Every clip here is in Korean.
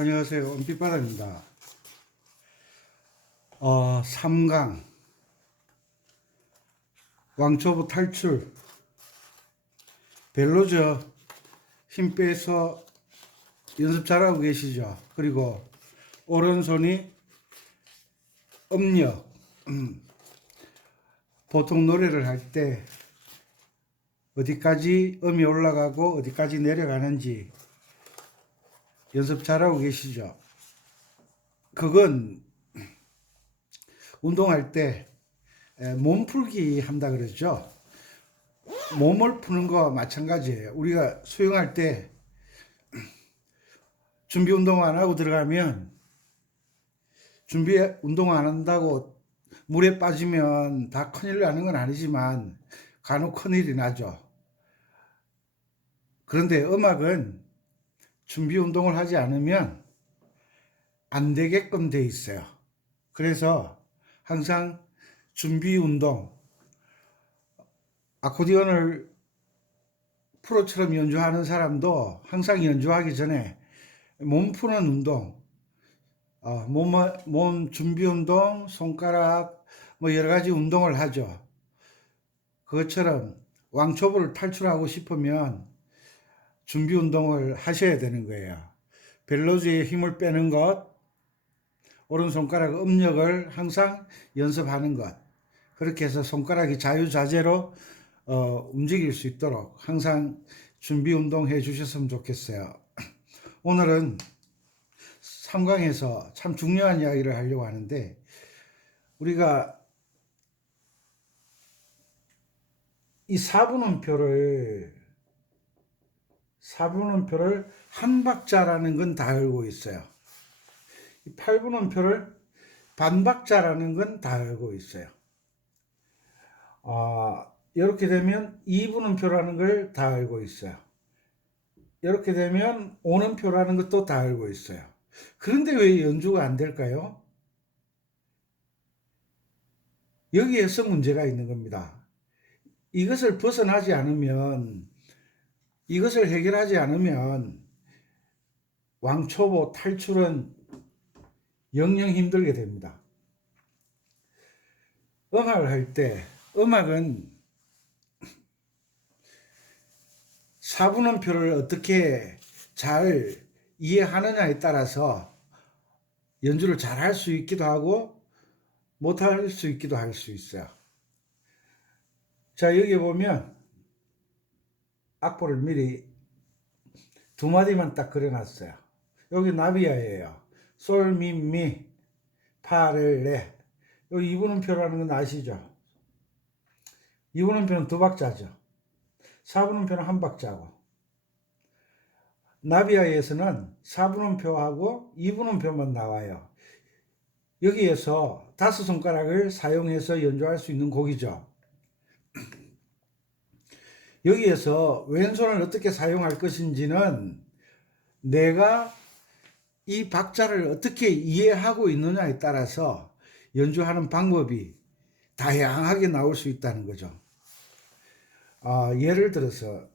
안녕하세요. 은빛바다입니다. 3강 왕초보 탈출 벨로저 힘 빼서 연습 잘하고 계시죠? 그리고 오른손이 음력 보통 노래를 할 때 어디까지 음이 올라가고 어디까지 내려가는지 연습 잘하고 계시죠? 그건 운동할 때 몸풀기 한다 그러죠. 몸을 푸는 거와 마찬가지예요. 우리가 수영할 때 준비 운동 안 하고 들어가면 준비 운동 안 한다고 물에 빠지면 다 큰일 나는 건 아니지만 간혹 큰일이 나죠. 그런데 음악은 준비 운동을 하지 않으면 안 되게끔 돼 있어요. 그래서 항상 준비 운동, 아코디언을 프로처럼 연주하는 사람도 항상 연주하기 전에 몸 푸는 운동, 몸 준비 운동, 손가락, 뭐 여러 가지 운동을 하죠. 그것처럼 왕초보를 탈출하고 싶으면 준비 운동을 하셔야 되는 거예요. 벨로즈의 힘을 빼는 것, 오른손가락 음력을 항상 연습하는 것. 그렇게 해서 손가락이 자유자재로 움직일 수 있도록 항상 준비 운동 해 주셨으면 좋겠어요. 오늘은 3강에서 참 중요한 이야기를 하려고 하는데, 우리가 이 4분음표를 한 박자라는 건 다 알고 있어요. 8분음표를 반박자라는 건 다 알고 있어요. 이렇게 되면 2분음표라는 걸 다 알고 있어요. 이렇게 되면 5음표라는 것도 다 알고 있어요. 그런데 왜 연주가 안 될까요? 여기에서 문제가 있는 겁니다. 이것을 벗어나지 않으면, 이것을 해결하지 않으면 왕초보 탈출은 영영 힘들게 됩니다. 음악을 할 때, 음악은 4분음표를 어떻게 잘 이해하느냐에 따라서 연주를 잘 할 수 있기도 하고 못할 수 있기도 할 수 있어요. 자, 여기 보면 악보를 미리 두 마디만 딱 그려놨어요. 여기 나비야예요. 솔, 미, 파를, 레. 여기 2분음표라는 건 아시죠? 2분음표는 두 박자죠. 4분음표는 한 박자고. 나비야에서는 4분음표하고 2분음표만 나와요. 여기에서 다섯 손가락을 사용해서 연주할 수 있는 곡이죠. 여기에서 왼손을 어떻게 사용할 것인지는 내가 이 박자를 어떻게 이해하고 있느냐에 따라서 연주하는 방법이 다양하게 나올 수 있다는 거죠. 예를 들어서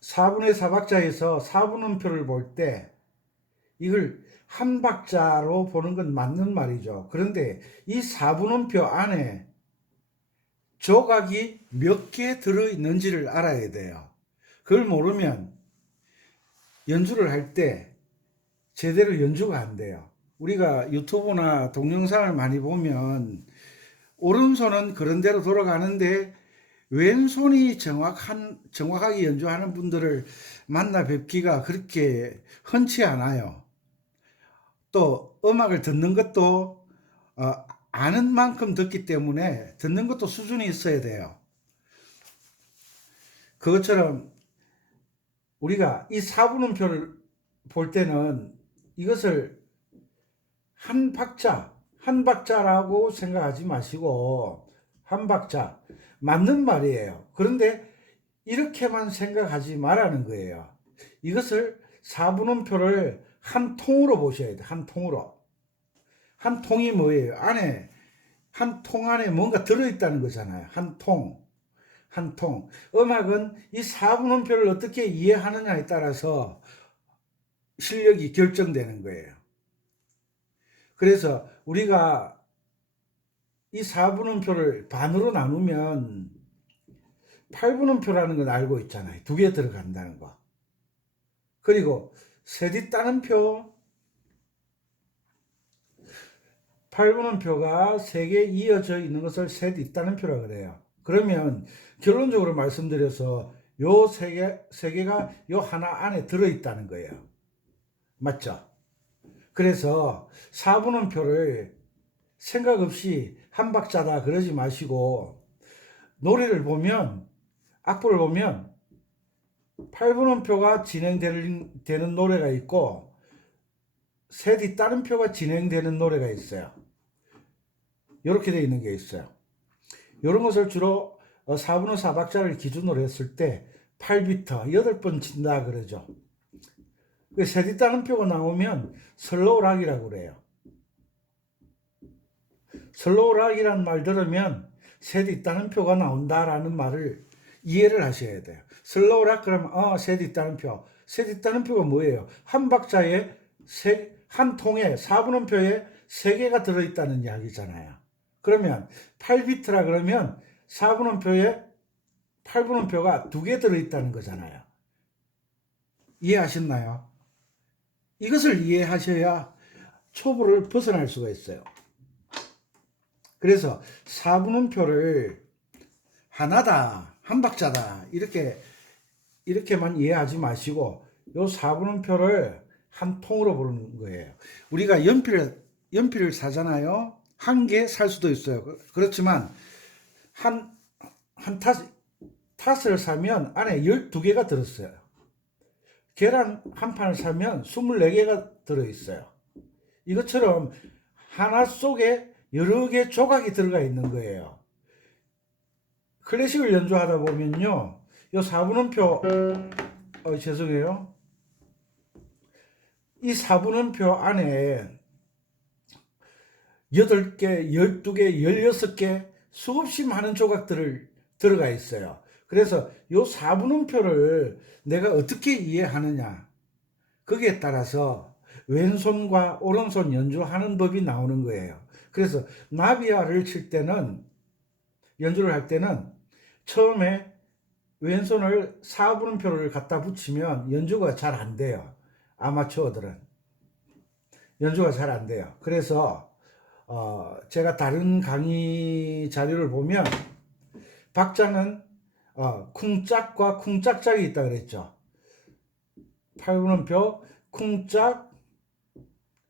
4분의 4박자에서 4분음표를 볼 때 이걸 한 박자로 보는 건 맞는 말이죠. 그런데 이 4분음표 안에 조각이 몇 개 들어있는지를 알아야 돼요. 그걸 모르면 연주를 할 때 제대로 연주가 안 돼요. 우리가 유튜브나 동영상을 많이 보면 오른손은 그런 대로 돌아가는데 왼손이 정확하게 연주하는 분들을 만나 뵙기가 그렇게 흔치 않아요. 또 음악을 듣는 것도 아는 만큼 듣기 때문에 듣는 것도 수준이 있어야 돼요. 그것처럼 우리가 이 4분음표를 볼 때는 이것을 한 박자라고 생각하지 마시고 한 박자 맞는 말이에요. 그런데 이렇게만 생각하지 말라는 거예요. 이것을 4분음표를 한 통으로 보셔야 돼요. 한 통으로. 한 통이 뭐예요? 한 통 안에 뭔가 들어있다는 거잖아요. 한 한 통. 음악은 이 4분음표를 어떻게 이해하느냐에 따라서 실력이 결정되는 거예요. 그래서 우리가 이 4분음표를 반으로 나누면 8분음표라는 건 알고 있잖아요. 두 개 들어간다는 거. 그리고 세디 따는표 8분음표가 세 개 이어져 있는 것을 세디 따는표라 그래요. 그러면 결론적으로 말씀드려서 요 세 개가 요 하나 안에 들어있다는 거예요. 맞죠? 그래서 4분음표를 생각 없이 한 박자다 그러지 마시고 노래를 보면 악보를 보면 8분음표가 진행되는 노래가 있고 세디 따른표가 진행되는 노래가 있어요. 이렇게 되어 있는 게 있어요. 이런 것을 주로 4분음 4박자를 기준으로 했을 때 8비트 8번 친다 그러죠. 세디 따른표가 나오면 슬로우 락이라고 그래요. 슬로우 락이라는 말 들으면 세디 따른표가 나온다라는 말을 이해를 하셔야 돼요. 슬로우 락 그러면 세디 따른표. 세디 따른표가 뭐예요? 한 박자에 한 통에 4분음표에 3개가 들어있다는 이야기잖아요. 그러면 8비트라 그러면 4분음표에 8분음표가 2개 들어있다는 거잖아요. 이해하셨나요? 이것을 이해하셔야 초보를 벗어날 수가 있어요. 그래서 4분음표를 하나다, 한 박자다 이렇게만 이해하지 마시고 요 4분음표를 한 통으로 부르는 거예요. 우리가 연필을 사잖아요. 한 개 살 수도 있어요. 그렇지만 한 탓을 사면 안에 12개가 들었어요. 계란 한 판을 사면 24개가 들어있어요. 이것처럼 하나 속에 여러 개 조각이 들어가 있는 거예요. 클래식을 연주하다 보면요. 요 4분음표, 죄송해요. 이 4분음표 안에 8개, 12개, 16개 수없이 많은 조각들을 들어가 있어요. 그래서 요 4분음표를 내가 어떻게 이해하느냐 거기에 따라서 왼손과 오른손 연주하는 법이 나오는 거예요. 그래서 나비야를 칠 때는 연주를 할 때는 처음에 왼손을 4분음표를 갖다 붙이면 연주가 잘 안 돼요. 아마추어들은 연주가 잘 안 돼요. 그래서 제가 다른 강의 자료를 보면 박자는 쿵짝과 쿵짝짝이 있다 그랬죠. 8분음표 쿵짝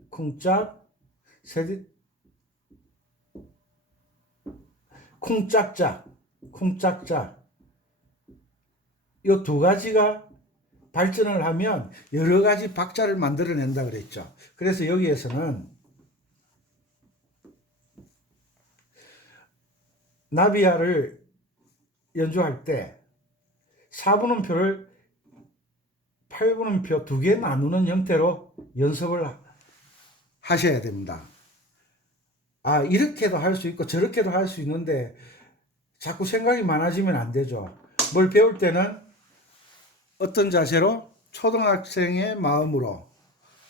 쿵짝 세디 쿵짝짝 쿵짝짝 요 두 가지가 발전을 하면 여러 가지 박자를 만들어낸다 그랬죠. 그래서 여기에서는 나비야를 연주할 때 4분음표를 8분음표 2개 나누는 형태로 연습을 하셔야 됩니다. 이렇게도 할 수 있고 저렇게도 할 수 있는데 자꾸 생각이 많아지면 안 되죠. 뭘 배울 때는 어떤 자세로? 초등학생의 마음으로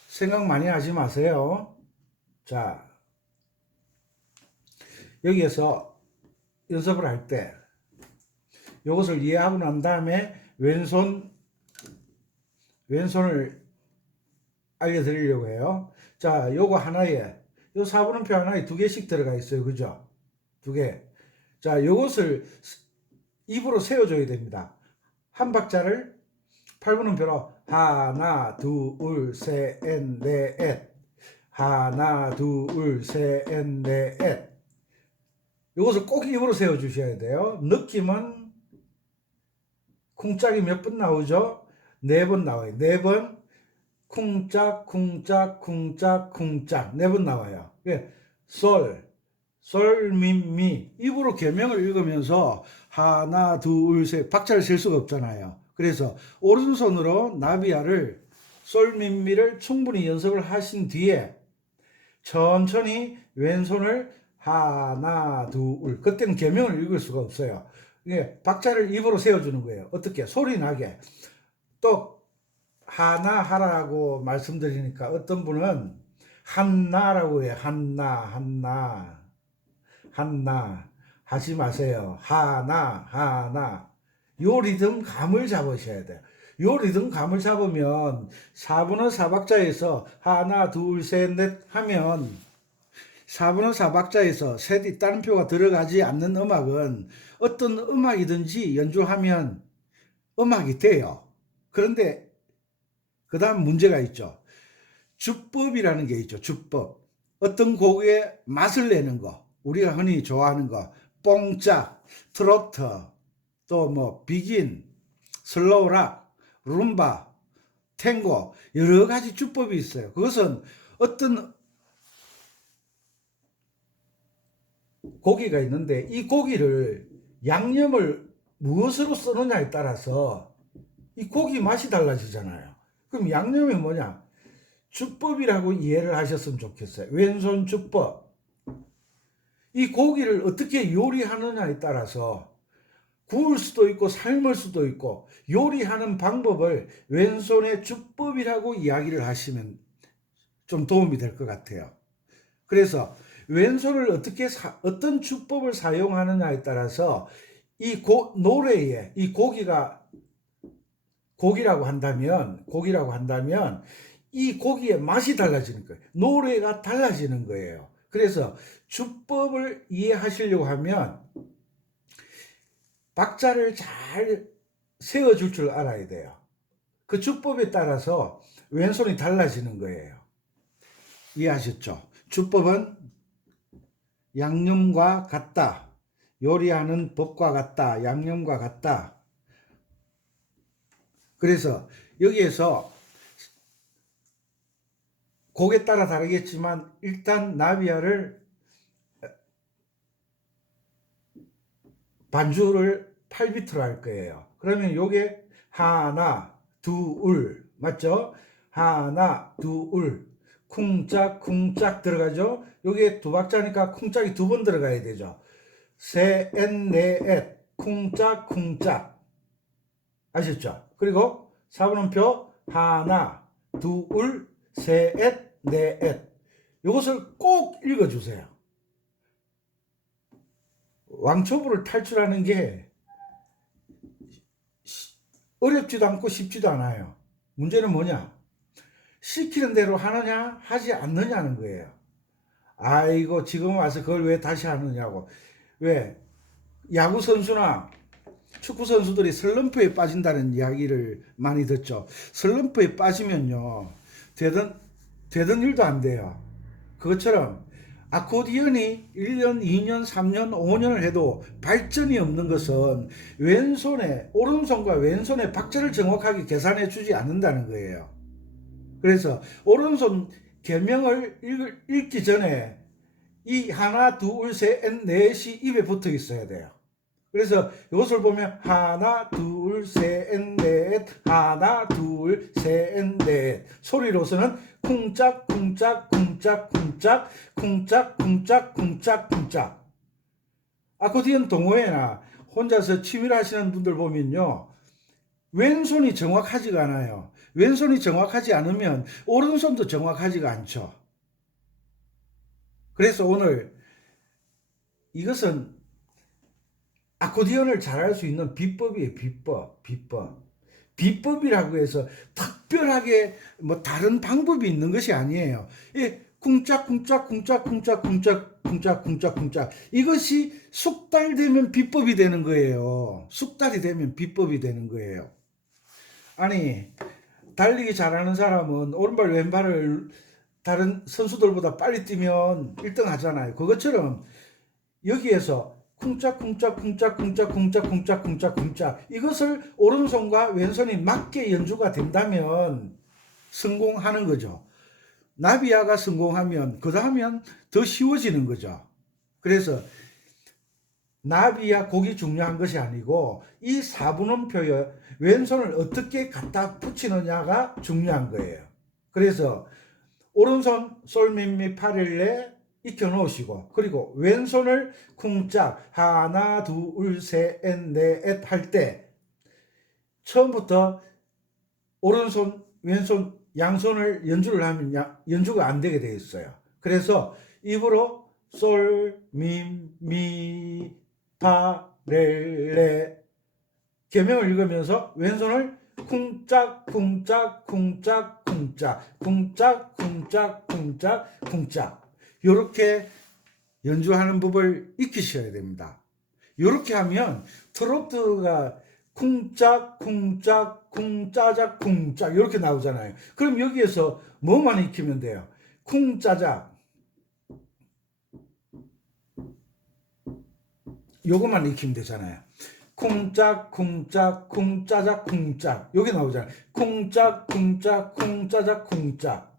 생각 많이 하지 마세요. 자, 여기에서 연습을 할 때 이것을 이해하고 난 다음에 왼손을 알려드리려고 해요. 자, 요거 하나에 요 4분음표 하나에 2개씩 들어가 있어요. 그죠? 2개. 자, 요것을 입으로 세워줘야 됩니다. 한 박자를 8분음표로 하나, 둘, 셋, 넷. 하나, 둘, 셋, 넷. 이것을 꼭 입으로 세워주셔야 돼요. 느낌은 쿵짝이 몇 번 나오죠? 4번 나와요. 4번 쿵짝 쿵짝 쿵짝 쿵짝 4번 나와요. 솔, 미. 입으로 계명을 읽으면서 하나, 둘, 셋 박자를 셀 수가 없잖아요. 그래서 오른손으로 나비야를 솔, 미를 충분히 연습을 하신 뒤에 천천히 왼손을 하나, 둘, 그때는 계명을 읽을 수가 없어요. 예, 박자를 입으로 세워주는 거예요. 어떻게? 소리 나게. 또 하나 하라고 말씀드리니까 어떤 분은 한나라고 해요. 한나 하지 마세요. 하나 요 리듬 감을 잡으셔야 돼요. 요 리듬 감을 잡으면 4분의 4박자에서 하나 둘 셋 넷 하면 4분의 4박자에서 셋이 다른 표가 들어가지 않는 음악은 어떤 음악이든지 연주하면 음악이 돼요. 그런데 그 다음 문제가 있죠. 주법이라는 게 있죠. 주법. 어떤 곡의 맛을 내는 거. 우리가 흔히 좋아하는 거. 뽕짝, 트로트, 또 뭐 비긴, 슬로우락, 룸바, 탱고 여러 가지 주법이 있어요. 그것은 어떤 고기가 있는데 이 고기를 양념을 무엇으로 쓰느냐에 따라서 이 고기 맛이 달라지잖아요. 그럼 양념이 뭐냐? 주법이라고 이해를 하셨으면 좋겠어요. 왼손 주법. 이 고기를 어떻게 요리하느냐에 따라서 구울 수도 있고 삶을 수도 있고 요리하는 방법을 왼손의 주법이라고 이야기를 하시면 좀 도움이 될 것 같아요. 그래서 왼손을 어떤 주법을 사용하느냐에 따라서 이 노래에 이 고기라고 한다면 이 고기의 맛이 달라지는 거예요. 노래가 달라지는 거예요. 그래서 주법을 이해하시려고 하면 박자를 잘 세워줄 줄 알아야 돼요. 그 주법에 따라서 왼손이 달라지는 거예요. 이해하셨죠? 주법은 양념과 같다. 요리하는 법과 같다. 양념과 같다. 그래서 여기에서 곡에 따라 다르겠지만 일단 나비야를 반주를 8비트로 할 거예요. 그러면 요게 하나 둘 맞죠? 하나 둘 쿵짝 쿵짝 들어가죠. 요게 두 박자니까 쿵짝이 두 번 들어가야 되죠. 셋 넷 쿵짝 쿵짝 아셨죠? 그리고 4분음표 하나 둘 셋 넷 이것을 꼭 읽어주세요. 왕초보를 탈출하는 게 어렵지도 않고 쉽지도 않아요. 문제는 뭐냐? 시키는 대로 하느냐 하지 않느냐는 거예요. 아이고 지금 와서 그걸 왜 다시 하느냐고. 왜 야구 선수나 축구 선수들이 슬럼프에 빠진다는 이야기를 많이 듣죠. 슬럼프에 빠지면요 되던 일도 안 돼요. 그것처럼 아코디언이 1년, 2년, 3년, 5년을 해도 발전이 없는 것은 오른손과 왼손의 박자를 정확하게 계산해 주지 않는다는 거예요. 그래서 오른손 계명을 읽기 전에 이 하나, 둘, 셋, 넷이 입에 붙어 있어야 돼요. 그래서 이것을 보면 하나, 둘, 셋, 넷, 하나, 둘, 셋, 넷. 소리로서는 쿵짝, 쿵짝, 쿵짝, 쿵짝, 쿵짝, 쿵짝, 쿵짝, 쿵짝. 아코디언 동호회나 혼자서 취미를 하시는 분들 보면요. 왼손이 정확하지가 않아요. 왼손이 정확하지 않으면 오른손도 정확하지가 않죠. 그래서 오늘 이것은 아코디언을 잘할 수 있는 비법이에요. 비법이라고 해서 특별하게 뭐 다른 방법이 있는 것이 아니에요. 예, 쿵짝 이것이 숙달되면 비법이 되는 거예요. 숙달이 되면 비법이 되는 거예요. 아니 달리기 잘하는 사람은 오른발 왼발을 다른 선수들보다 빨리 뛰면 1등 하잖아요. 그것처럼 여기에서 쿵짝 이것을 오른손과 왼손이 맞게 연주가 된다면 성공하는 거죠. 나비야가 성공하면 그 다음엔 더 쉬워지는 거죠. 그래서 나비야 곡이 중요한 것이 아니고 이 4분음표에 왼손을 어떻게 갖다 붙이느냐가 중요한 거예요. 그래서 오른손 솔미미 파렐레 익혀 놓으시고, 그리고 왼손을 쿵짝 하나 둘 셋 넷 할 때 처음부터 오른손 왼손 양손을 연주를 하면 연주가 안 되게 되어 있어요. 그래서 입으로 솔, 미, 파, 레 계명을 읽으면서 왼손을 쿵짝 쿵짝 쿵짝 쿵짝 쿵짝 쿵짝 쿵짝 쿵짝 이렇게 연주하는 법을 익히셔야 됩니다. 이렇게 하면 트로트가 쿵짝 쿵짝 쿵짜작 쿵짝 이렇게 나오잖아요. 그럼 여기에서 뭐만 익히면 돼요? 쿵짜작 요것만 익히면 되잖아요. 쿵짝 쿵짝 쿵짜작 쿵짝 여기 나오잖아요. 쿵짝 쿵짝 쿵짜작 쿵짝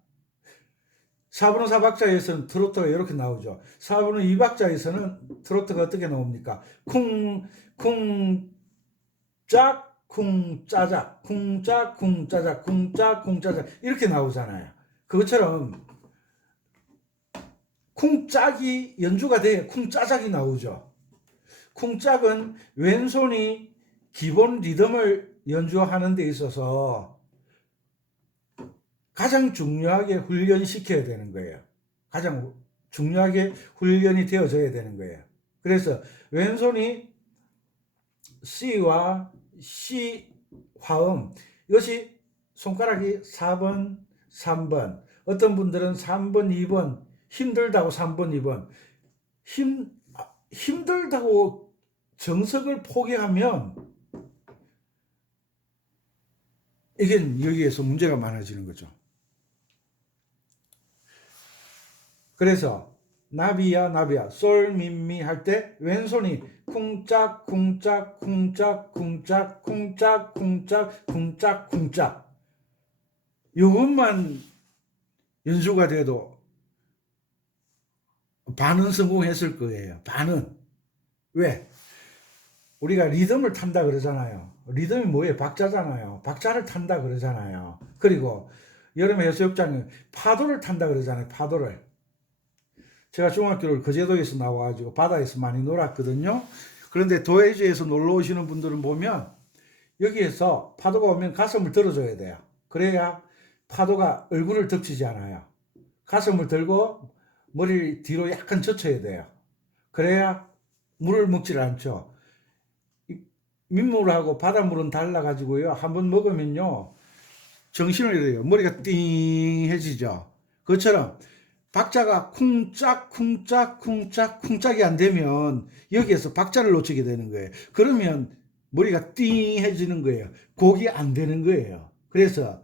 4분의 4박자에서는 트로트가 이렇게 나오죠. 4분의 2박자에서는 트로트가 어떻게 나옵니까? 쿵짝 쿵짜작 쿵짝 쿵짜작 쿵짝 쿵짜작 이렇게 나오잖아요. 그것처럼 쿵짝이 연주가 돼 쿵짜작이 나오죠. 쿵짝은 왼손이 기본 리듬을 연주하는 데 있어서 가장 중요하게 훈련시켜야 되는 거예요. 가장 중요하게 훈련이 되어져야 되는 거예요. 그래서 왼손이 C와 C 화음 이것이 손가락이 4번, 3번 어떤 분들은 3번, 2번 힘들다고 3번, 2번 힘들다고 정석을 포기하면 이게 여기에서 문제가 많아지는 거죠. 그래서 나비야 솔미미 할 때 왼손이 쿵짝 쿵짝 쿵짝 쿵짝 쿵짝 쿵짝 쿵짝 쿵짝 이것만 연주가 돼도 반은 성공했을 거예요. 반은. 왜? 우리가 리듬을 탄다 그러잖아요. 리듬이 뭐예요? 박자잖아요. 박자를 탄다 그러잖아요. 그리고 여름 해수욕장에 파도를 탄다 그러잖아요. 파도를. 제가 중학교를 거제도에서 나와가지고 바다에서 많이 놀았거든요. 그런데 도해지에서 놀러 오시는 분들은 보면 여기에서 파도가 오면 가슴을 들어줘야 돼요. 그래야 파도가 얼굴을 덮치지 않아요. 가슴을 들고 머리를 뒤로 약간 젖혀야 돼요. 그래야 물을 먹질 않죠. 민물하고 바닷물은 달라가지고요. 한번 먹으면요. 정신을 잃어요. 머리가 띵해지죠. 그것처럼 박자가 쿵짝 쿵짝 쿵짝 쿵짝이 안 되면 여기에서 박자를 놓치게 되는 거예요. 그러면 머리가 띵해지는 거예요. 곡이 안 되는 거예요. 그래서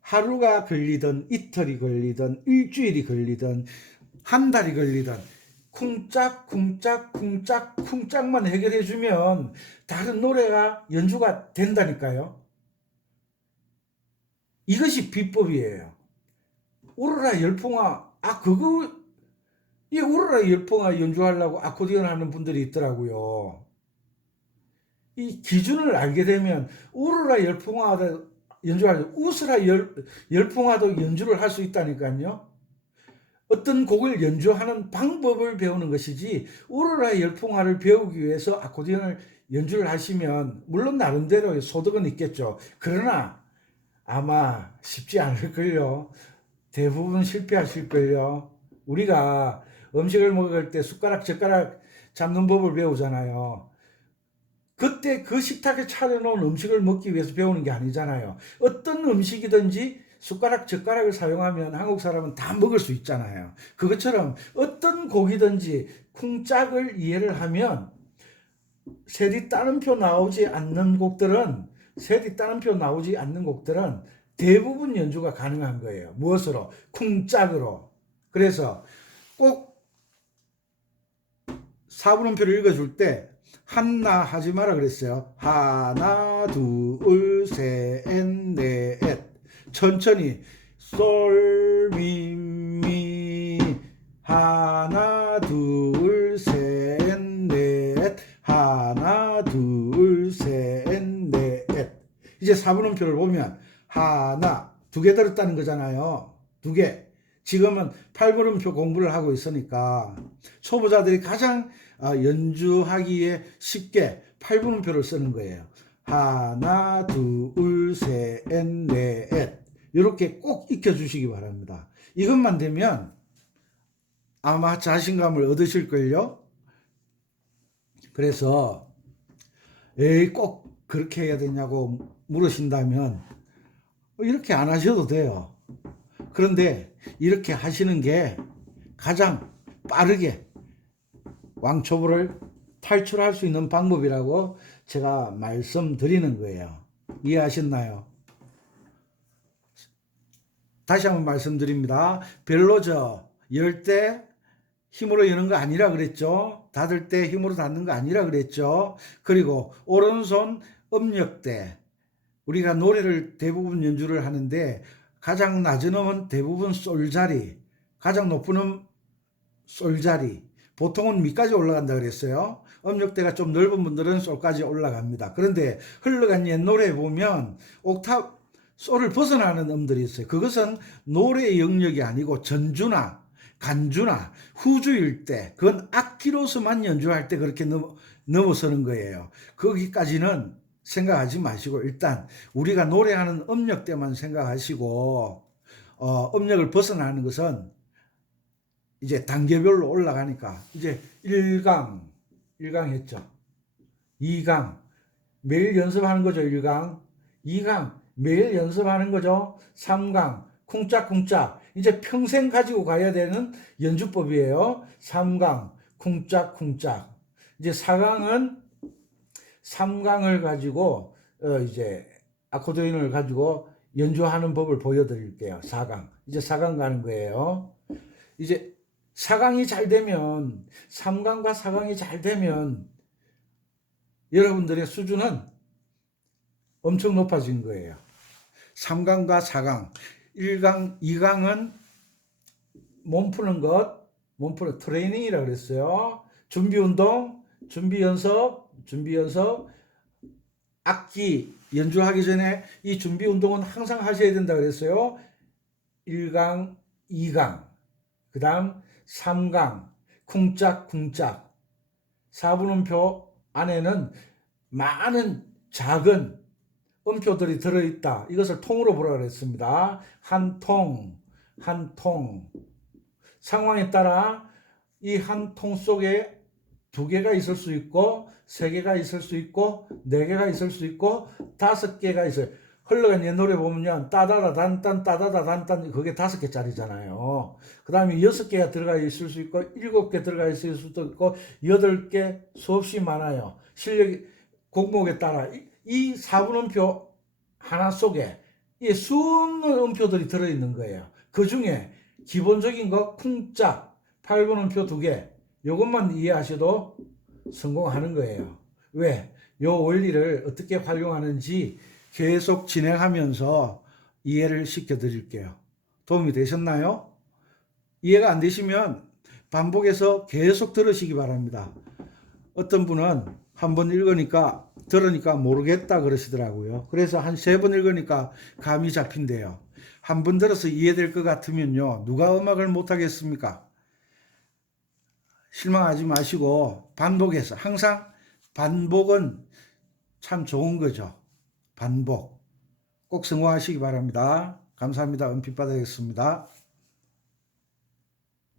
하루가 걸리든 이틀이 걸리든 일주일이 걸리든 한 달이 걸리든 쿵짝 쿵짝 쿵짝 쿵짝만 해결해 주면 다른 노래가 연주가 된다니까요. 이것이 비법이에요. 오로라 열풍아 이 오로라 열풍아 연주하려고 아코디언 하는 분들이 있더라고요. 이 기준을 알게 되면 오로라 열풍아 연주하려고 우스라 열풍아도 연주를 할 수 있다니까요. 어떤 곡을 연주하는 방법을 배우는 것이지 오로라 열풍아를 배우기 위해서 아코디언을 연주를 하시면 물론 나름대로 소득은 있겠죠. 그러나 아마 쉽지 않을걸요. 대부분 실패하실걸요. 우리가 음식을 먹을 때 숟가락 젓가락 잡는 법을 배우잖아요. 그때 그 식탁에 차려놓은 음식을 먹기 위해서 배우는 게 아니잖아요. 어떤 음식이든지 숟가락 젓가락을 사용하면 한국 사람은 다 먹을 수 있잖아요. 그것처럼 어떤 곡이든지 쿵짝을 이해를 하면 셋이 따름표 나오지 않는 곡들은 대부분 연주가 가능한 거예요. 무엇으로? 쿵짝으로. 그래서 꼭 4분음표를 읽어줄 때 한나 하지 마라 그랬어요. 하나 둘 셋 넷 천천히 솔미미 하나 둘 셋 넷 하나 둘 셋 넷 이제 4분음표를 보면 하나 두 개 들었다는 거잖아요. 두 개. 지금은 팔불음표 공부를 하고 있으니까 초보자들이 가장 연주하기에 쉽게 팔불음표를 쓰는 거예요. 하나, 둘, 셋, 넷. 이렇게 꼭 익혀주시기 바랍니다. 이것만 되면 아마 자신감을 얻으실걸요. 그래서 꼭 그렇게 해야 되냐고 물으신다면 이렇게 안 하셔도 돼요. 그런데 이렇게 하시는 게 가장 빠르게 왕초보를 탈출할 수 있는 방법이라고 제가 말씀드리는 거예요. 이해하셨나요? 다시 한번 말씀드립니다. 벨로저 열 때 힘으로 여는 거 아니라 그랬죠. 닫을 때 힘으로 닫는 거 아니라 그랬죠. 그리고 오른손 음역대, 우리가 노래를 대부분 연주를 하는데 가장 낮은 음은 대부분 솔자리, 가장 높은 음 솔자리, 보통은 미까지 올라간다 그랬어요. 음역대가 좀 넓은 분들은 솔까지 올라갑니다. 그런데 흘러간 옛 노래에 보면 옥탑 솔을 벗어나는 음들이 있어요. 그것은 노래 영역이 아니고 전주나 간주나 후주일 때, 그건 악기로서만 연주할 때 그렇게 넘어서는 거예요. 거기까지는 생각하지 마시고 일단 우리가 노래하는 음역대만 생각하시고 음역을 벗어나는 것은 이제 단계별로 올라가니까 이제 1강 했죠. 2강 매일 연습하는 거죠. 1강 2강 매일 연습하는 거죠. 3강 쿵짝쿵짝 이제 평생 가지고 가야 되는 연주법이에요. 3강 쿵짝쿵짝. 이제 4강은 3강을 가지고 이제 아코디언을 가지고 연주하는 법을 보여드릴게요. 4강 이제 4강 가는 거예요. 이제 4강이 잘 되면 3강과 4강이 잘 되면 여러분들의 수준은 엄청 높아진 거예요. 3강과 4강 1강, 2강은 몸 푸는 것, 몸 푸는 트레이닝이라고 그랬어요. 준비 운동, 준비 연습, 악기 연주하기 전에 이 준비 운동은 항상 하셔야 된다 그랬어요. 1강, 2강, 그 다음 3강, 쿵짝쿵짝. 4분음표 안에는 많은 작은 음표들이 들어있다. 이것을 통으로 보라 그랬습니다. 한 통. 상황에 따라 이 한 통 속에 2개가 있을 수 있고 3개가 있을 수 있고 4개가 있을 수 있고 5개가 있어요. 흘러간 옛 노래 보면요. 따다다 단단 따다다 단단 그게 5개짜리잖아요. 그 다음에 6개가 들어가 있을 수 있고 7개 들어가 있을 수도 있고 8개 수없이 많아요. 실력이 곡목에 따라 이 4분음표 하나 속에 이 수없는 음표들이 들어있는 거예요. 그 중에 기본적인 거 쿵짝 8분음표 2개 이것만 이해하셔도 성공하는 거예요. 왜? 요 원리를 어떻게 활용하는지 계속 진행하면서 이해를 시켜 드릴게요. 도움이 되셨나요? 이해가 안 되시면 반복해서 계속 들으시기 바랍니다. 어떤 분은 한 번 들으니까 모르겠다 그러시더라고요. 그래서 한 3번 읽으니까 감이 잡힌대요. 한 번 들어서 이해될 것 같으면요. 누가 음악을 못하겠습니까? 실망하지 마시고 반복해서 항상 반복은 참 좋은 거죠. 반복 꼭 성공하시기 바랍니다. 감사합니다. 은빛바다였습니다.